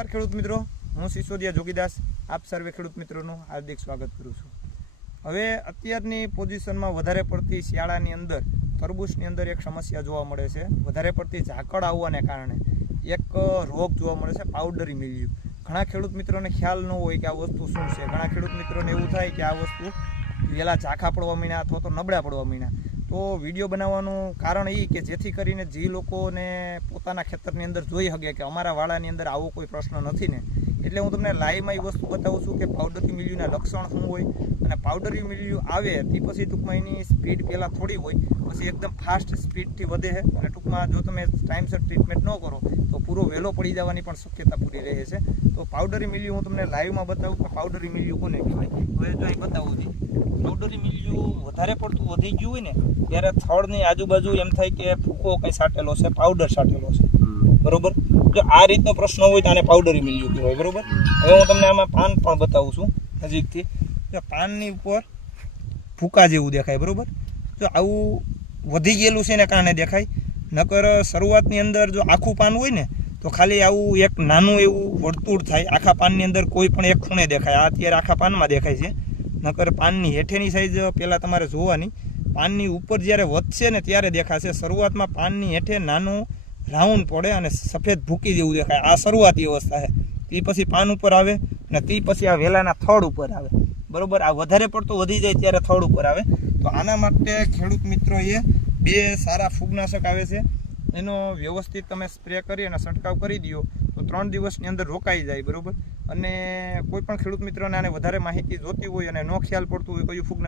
નમસ્કાર ખેડૂત મિત્રો, હું સિસોદિયા જોગીદાસ આપ સર્વે ખેડૂત મિત્રોનું હાર્દિક સ્વાગત કરું છું। હવે અત્યારની પોઝિશનમાં વધારે પડતી શિયાળાની અંદર તરબૂચની અંદર એક સમસ્યા જોવા મળે છે। વધારે પડતી ઝાકળ આવવાને કારણે એક રોગ જોવા મળે છે, પાવડરી મિલ્યુ। ઘણા ખેડૂત મિત્રોને ખ્યાલ ન હોય કે આ વસ્તુ શું છે। ઘણા ખેડૂત મિત્રોને એવું થાય કે આ વસ્તુ વહેલા ઝાંખા પડવા માંડ્યા અથવા તો નબળા પડવા માંડ્યા। તો વિડીયો બનાવવાનું કારણ એ કે જેથી કરીને જે લોકોને પોતાના ખેતરની અંદર જોઈ શકે કે અમારા વાડાની અંદર આવો કોઈ પ્રશ્ન નથી ને, એટલે હું તમને લાઈવમાં એ વસ્તુ બતાવું છું કે પાવડરી મિલ્યુના લક્ષણ શું હોય અને પાવડરી મિલ્યુ આવે તે પછી ટૂંકમાં એની સ્પીડ પહેલાં થોડી હોય, પછી એકદમ ફાસ્ટ સ્પીડથી વધે છે અને ટૂંકમાં જો તમે ટાઈમસર ટ્રીટમેન્ટ ન કરો તો પૂરો વહેલો પડી જવાની પણ શક્યતા પૂરી રહે છે। તો પાવડરી મિલ્યુ હું તમને લાઈવમાં બતાવું કે પાવડરી મિલ્યુ કોને કહેવાય। હવે જો અહીં બતાવું છું, પાવડરી મિલ્યુ વધારે પડતું વધી ગયું હોય ને ત્યારે થડની આજુબાજુ એમ થાય કે ફૂકો કંઈ સાટેલો છે, પાવડર સાટેલો છે, બરોબર। જો આ રીતનો પ્રશ્ન હોય તો આને પાવડરી મિલ્યુ કહેવાય, બરોબર। હવે હું તમને આમાં પાન પણ બતાવું છું નજીકથી। જો પાનની ઉપર ફૂકા જેવું દેખાય, બરોબર। જો આવું વધી ગયેલું છે એને કારણે દેખાય, નકર શરૂઆતની અંદર જો આખું પાન હોય ને તો ખાલી આવું એક નાનું એવું વર્તુળ થાય, આખા પાનની અંદર કોઈ પણ એક ખૂણે દેખાય। આ અત્યારે આખા પાનમાં દેખાય છે, નકર પાનની હેઠેની સાઈઝ પહેલાં તમારે જોવાની, પાનની ઉપર જ્યારે વધશે ને ત્યારે દેખાશે। શરૂઆતમાં પાનની હેઠે નાનું રાઉન્ડ પડે અને સફેદ ભૂકી જેવું દેખાય, આ શરૂઆતી અવસ્થા છે। તે પછી પાન ઉપર આવે અને તે પછી આ વેલાના થડ ઉપર આવે, બરોબર। આ વધારે પડતો વધી જાય ત્યારે થડ ઉપર આવે। તો આના માટે ખેડૂત મિત્રોએ બે સારા ફૂગનાશક આવે છે, એનો વ્યવસ્થિત તમે સ્પ્રે કરી અને છંટકાવ કરી દો તો 3 દિવસની અંદર રોકાઈ જાય, બરોબર। અને કોઈ પણ ખેડૂત મિત્રોને આને વધારે માહિતી જોતી હોય અને ન ખ્યાલ પડતું હોય કયું ફૂગનાશક